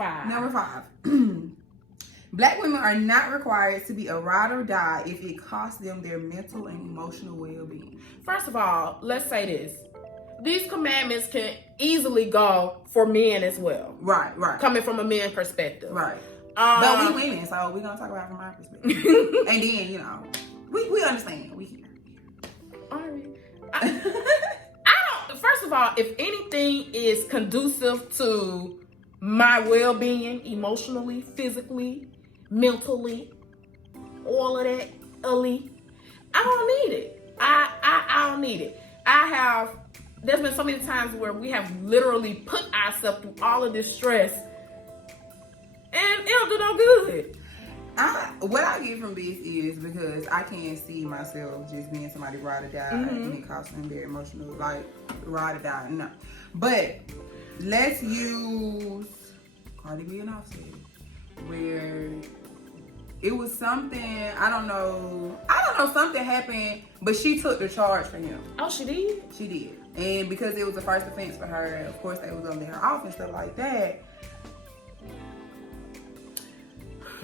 5. Number 5. Black women are not required to be a ride or die if it costs them their mental and emotional well-being. First of all, let's say this. These commandments can easily go for men as well. Right. Coming from a man perspective. Right. But we women, so we're going to talk about it from our perspective. And then, you know, we understand. We here. All right. I don't, first of all, if anything is conducive to my well-being, emotionally, physically, mentally, all of that, I don't need it. I don't need it. There's been so many times where we have literally put ourselves through all of this stress and it'll do no good. What I get from this is because I can't see myself just being somebody ride or die and it costs them their emotional, like ride or die. No. But let's use Cardi B and Offset, where it was something, I don't know, something happened, but she took the charge for him. Oh, she did? She did. And because it was the first offense for her, of course they was gonna let her off and stuff like that.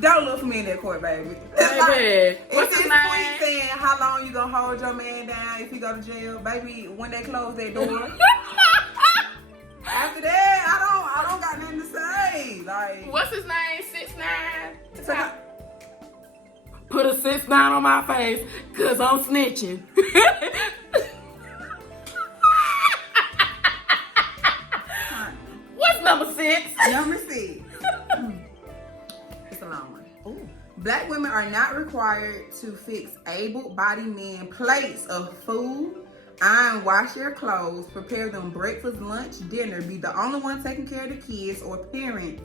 Don't look for me in that court, baby. Baby, what's his name? Saying how long you gonna hold your man down if he go to jail, baby? When they close that door. After that, I don't got nothing to say. Like, what's his name? 6ix9ine. Put a 6ix9ine on my face, cause I'm snitching. What's number 6? Number 6. It's a long one. Ooh. Black women are not required to fix able-bodied men plates of food, iron, wash their clothes, prepare them breakfast, lunch, dinner, be the only one taking care of the kids or parents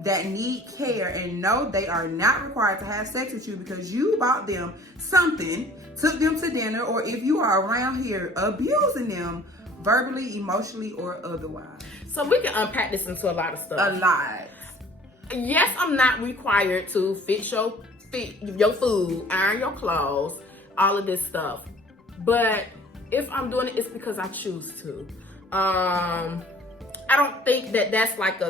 that need care, and no, they are not required to have sex with you because you bought them something, took them to dinner, or if you are around here abusing them verbally, emotionally, or otherwise. So we can unpack this into a lot of stuff. A lot. Yes, I'm not required to fix your food, iron your clothes, all of this stuff. But if I'm doing it, it's because I choose to. I don't think that that's like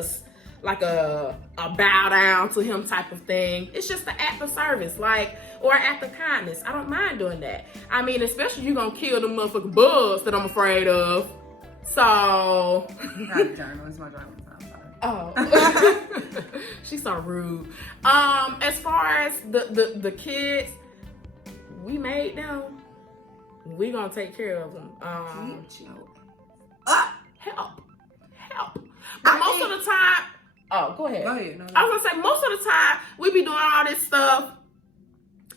a bow down to him type of thing. It's just an act of service, or an act of kindness. I don't mind doing that. I mean, especially you gonna kill the motherfucking bugs that I'm afraid of. So. Not a journal, it's my journal. Oh. She's so rude. As far as the kids, we made them. We gonna take care of them. Help. But most of the time, go ahead. Go ahead. No. I was gonna say, most of the time, we be doing all this stuff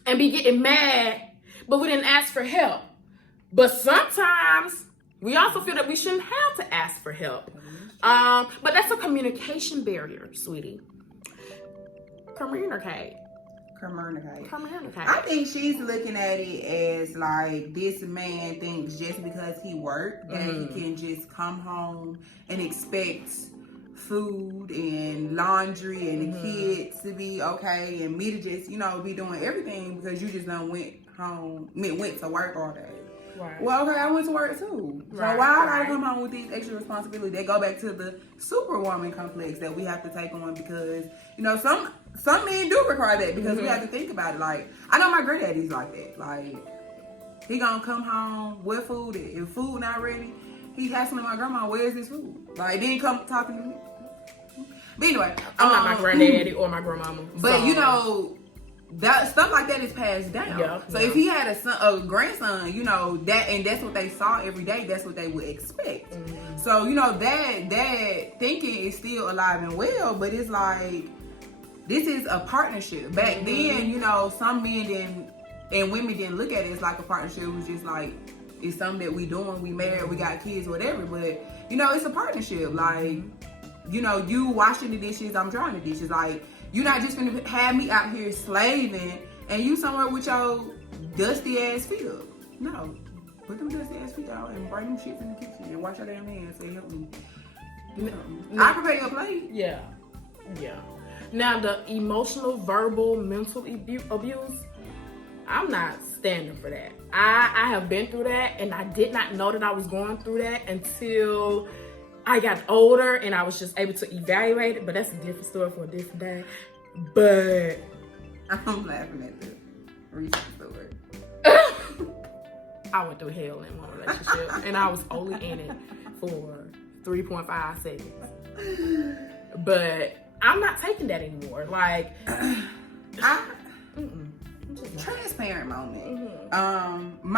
and be getting mad, but we didn't ask for help. But sometimes we also feel that we shouldn't have to ask for help. But that's a communication barrier, sweetie. Communicate. I think she's looking at it as like this man thinks just because he worked that he can just come home and expect food and laundry and the kids to be okay and me to just, be doing everything because you just done went to work all day. Right. Well, okay, I went to work too. So why I gotta come home with these extra responsibilities? They go back to the superwoman complex that we have to take on because, some men do require that because we have to think about it. Like, I know my granddaddy's like that. Like, he gonna come home with food. If food not ready, he asking my grandma, where's this food? Like, then come talking to me. But anyway. I'm not my granddaddy or my grandmama. But, that stuff like that is passed down. So if he had a grandson, that's what they saw every day. That's what they would expect. So that thinking is still alive and well. But it's like this is a partnership. Back then, some men and women didn't look at it as like a partnership. It was just like it's something that we doing. We married, we got kids, whatever. But it's a partnership. Like you washing the dishes, I'm drying the dishes. Like. You're not just gonna have me out here slaving and you somewhere with your dusty ass feet up. No. Put them dusty ass feet out and bring them shit in the kitchen and wash your damn hands and help me. I prepare your plate. Yeah. Now the emotional, verbal, mental abuse, I'm not standing for that. I have been through that and I did not know that I was going through that until I got older and I was just able to evaluate it, but that's a different story for a different day. But I'm laughing at the recent story. I went through hell in one relationship and I was only in it for 3.5 seconds. But I'm not taking that anymore. Like, transparent moment. Mm-hmm.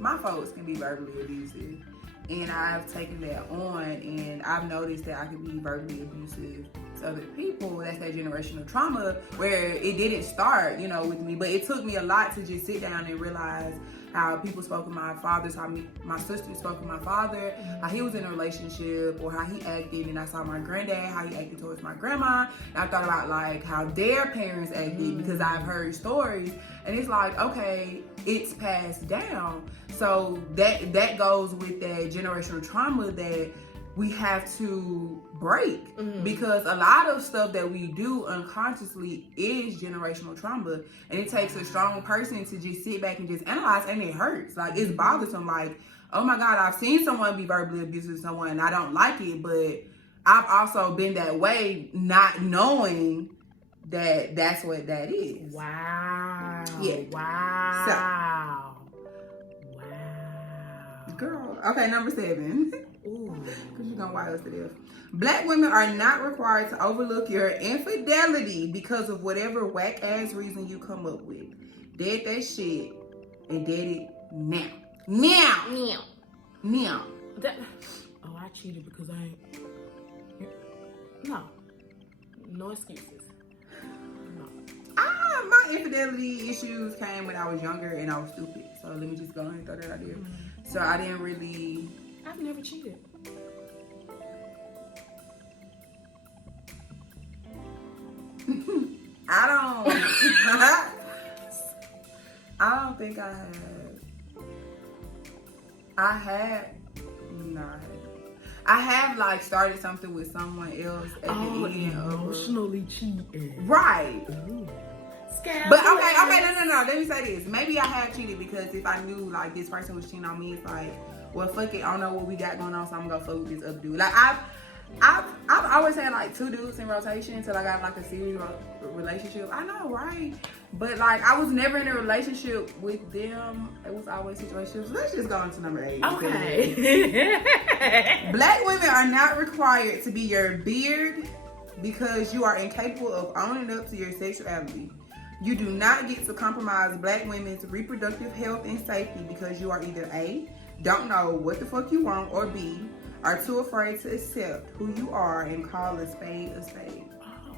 My folks can be verbally abusive, and I've taken that on, and I've noticed that I can be verbally abusive to other people. That's that generational trauma where it didn't start, with me, but it took me a lot to just sit down and realize how people spoke with my fathers, how my sister spoke with my father, how he was in a relationship, or how he acted. And I saw my granddad, how he acted towards my grandma. And I thought about like how their parents acted because I've heard stories. And it's like, okay, it's passed down. So that goes with that generational trauma that we have to break, because a lot of stuff that we do unconsciously is generational trauma, and it takes a strong person to just sit back and just analyze, and it hurts. Like, it's bothersome. Like, oh my God, I've seen someone be verbally abusive to someone and I don't like it, but I've also been that way not knowing that that's what that is. Wow. Yeah. Wow. Girl. Okay, number 7. Ooh. Because you're going to wire us to death. Black women are not required to overlook your infidelity because of whatever whack-ass reason you come up with. Dead that shit and dead it now. Now. I cheated because I ain't. No excuses. No. My infidelity issues came when I was younger and I was stupid. So let me just go ahead and throw that out there. So I didn't really... I've never cheated. I don't think I had. I have like started something with someone else at the end of emotionally cheating. Right. Ooh. But okay, no. Let me say this. Maybe I have cheated because if I knew like this person was cheating on me, it's like, well, fuck it. I don't know what we got going on, so I'm gonna fuck with this other dude. Like I've always had like 2 dudes in rotation until I got like a serious relationship. I know, right? But like I was never in a relationship with them. It was always situationships. Let's just go on to number 8. Okay. Black women are not required to be your beard because you are incapable of owning up to your sexuality. You do not get to compromise black women's reproductive health and safety because you are either A, don't know what the fuck you want, or B, are too afraid to accept who you are and call a spade a spade. Oh,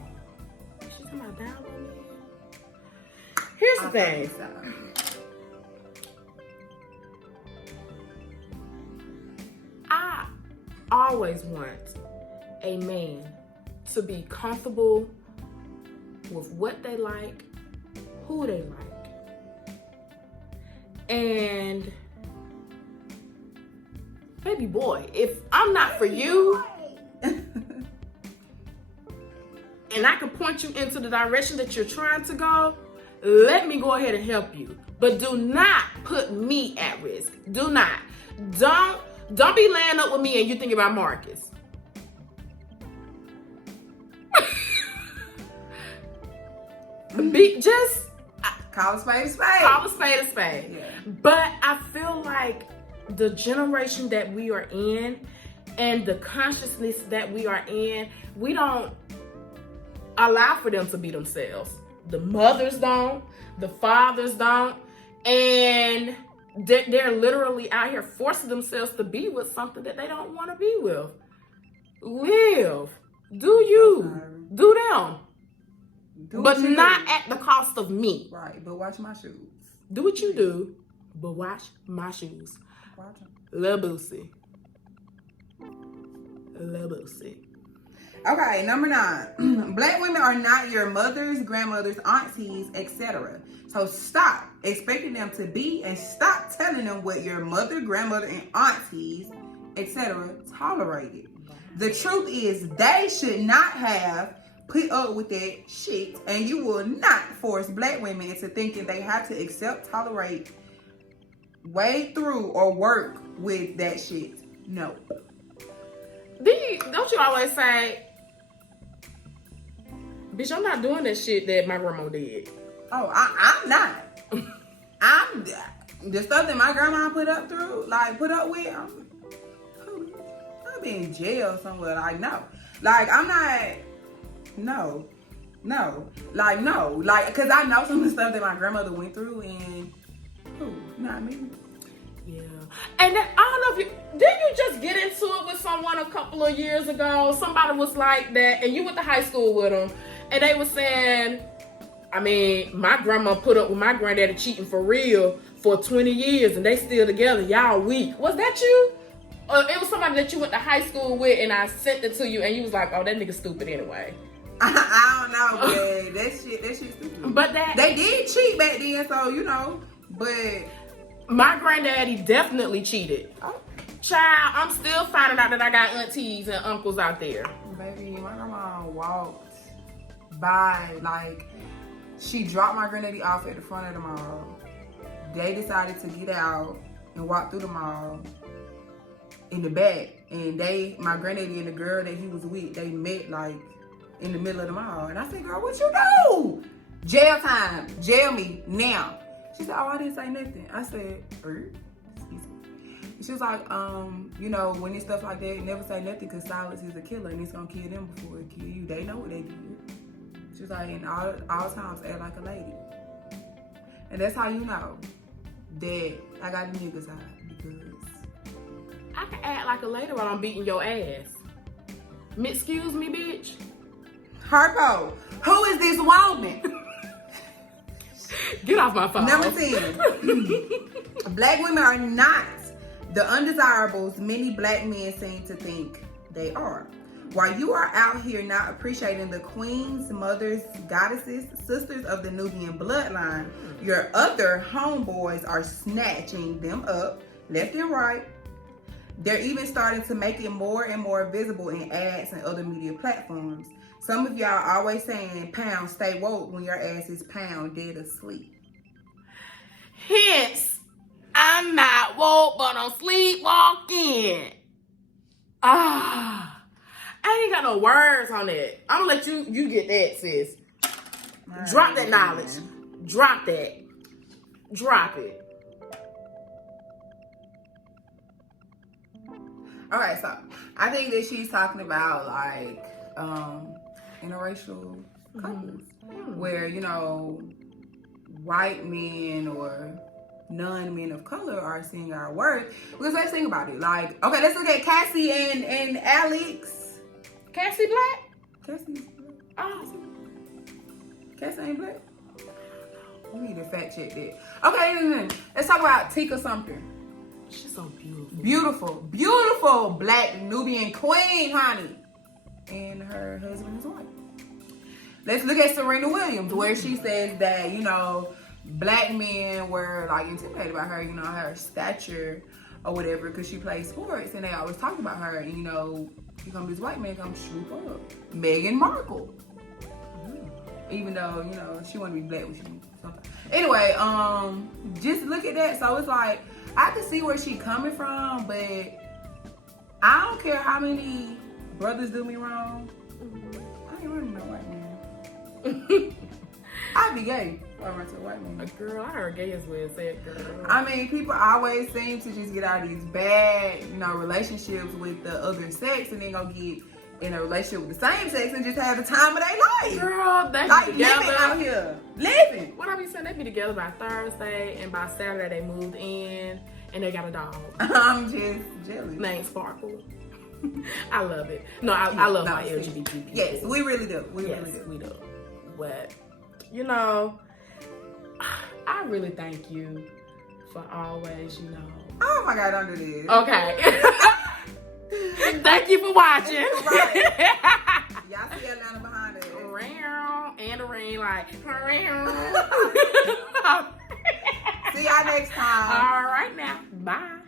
she's talking about down on me. Here's the thing. I always want a man to be comfortable with what they like, who they like. And baby boy, if I'm not for you and I can point you into the direction that you're trying to go, let me go ahead and help you. But do not put me at risk. Do not. Don't be laying up with me and you thinking about Marcus. Just call a spade a spade. Call a spade a spade. Yeah. But I feel like the generation that we are in and the consciousness that we are in, we don't allow for them to be themselves. The mothers don't, the fathers don't, and they're literally out here forcing themselves to be with something that they don't want to be with. Live. Do you. Do them. But not at the cost of me. Right, but watch my shoes. Do what you do, but watch my shoes. Watch them. Lil Boosie. Lil Boosie. Okay, number 9. Black women are not your mothers, grandmothers, aunties, etc. So stop expecting them to be and stop telling them what your mother, grandmother, and aunties, etc. tolerated. The truth is they should not have put up with that shit, and you will not force black women into thinking they have to accept, tolerate, wade through, or work with that shit. No. Don't you always say, bitch, I'm not doing that shit that my grandma did. Oh, I'm not. I'm the stuff that my grandma put up with. I'll be in jail somewhere. Like, no. Like, I'm not. No. Like, no. Like, because I know some of the stuff that my grandmother went through, and not me. Yeah. And then, I don't know if didn't you just get into it with someone a couple of years ago? Somebody was like that, and you went to high school with them, and they were saying, I mean, my grandma put up with my granddaddy cheating for real for 20 years, and they still together. Y'all weak. Was that you? Or it was somebody that you went to high school with, and I sent it to you, and you was like, oh, that nigga stupid anyway. I don't know, but that shit stupid. But they did cheat back then, so, but... My granddaddy definitely cheated. Oh. Child, I'm still finding out that I got aunties and uncles out there. Baby, my grandma walked by, like, she dropped my granddaddy off at the front of the mall. They decided to get out and walk through the mall in the back. And my granddaddy and the girl that he was with, they met, like, in the middle of the mall. And I said, girl, what you do? Jail time. Jail me now. She said, oh, I didn't say nothing. I said, excuse me. She was like, when it's stuff like that, never say nothing because silence is a killer and it's going to kill them before it kill you. They know what they did. She was like, and all times act like a lady. And that's how you know that I got the niggas high, because I can act like a lady while I'm beating your ass. Excuse me, bitch? Harpo, who is this woman? Get off my phone. Number 10. Black women are not the undesirables many black men seem to think they are. While you are out here not appreciating the queens, mothers, goddesses, sisters of the Nubian bloodline, your other homeboys are snatching them up left and right. They're even starting to make it more and more visible in ads and other media platforms. Some of y'all always saying, pound, stay woke, when your ass is pound, dead asleep. Hence, I'm not woke, but I'm sleepwalking. I ain't got no words on that. I'm gonna let you get that, sis. Drop that knowledge. Drop that. Drop it. All right, so I think that she's talking about, like, interracial couples where, white men or non-men of color are seeing our worth. Because let's think about it. Like, okay, let's look at Cassie and Alex. Cassie black? Cassie's black. Oh. Cassie ain't black? We need to fact check that. Okay, let's talk about Tika Sumter. She's so beautiful. Beautiful black Nubian queen, honey. And her husband is white. Let's look at Serena Williams, where she says that, black men were, like, intimidated by her, her stature or whatever, because she plays sports, and they always talk about her, and, here comes this white man come swoop up. Meghan Markle. Even though, she want to be black with you sometimes. Anyway, just look at that. So it's like, I can see where she coming from, but I don't care how many brothers do me wrong. I ain't running no white man. I'd be gay if I run to a white man. Girl, I heard gay as well said, girl. I mean, people always seem to just get out of these bad, relationships with the other sex and then go get in a relationship with the same sex and just have the time of their life. Girl, they like be together living out here. Living. What I be saying, they be together by Thursday, and by Saturday they moved in and they got a dog. I'm just jealous. Named Sparkle. I love it. No, I love my LGBT people. Yes, we really do. We really do. But, I really thank you for always, Oh my God, don't do this. Okay. Thank you for watching. Right. Y'all see Atlanta behind us. And a ring like. See y'all next time. All right now. Bye.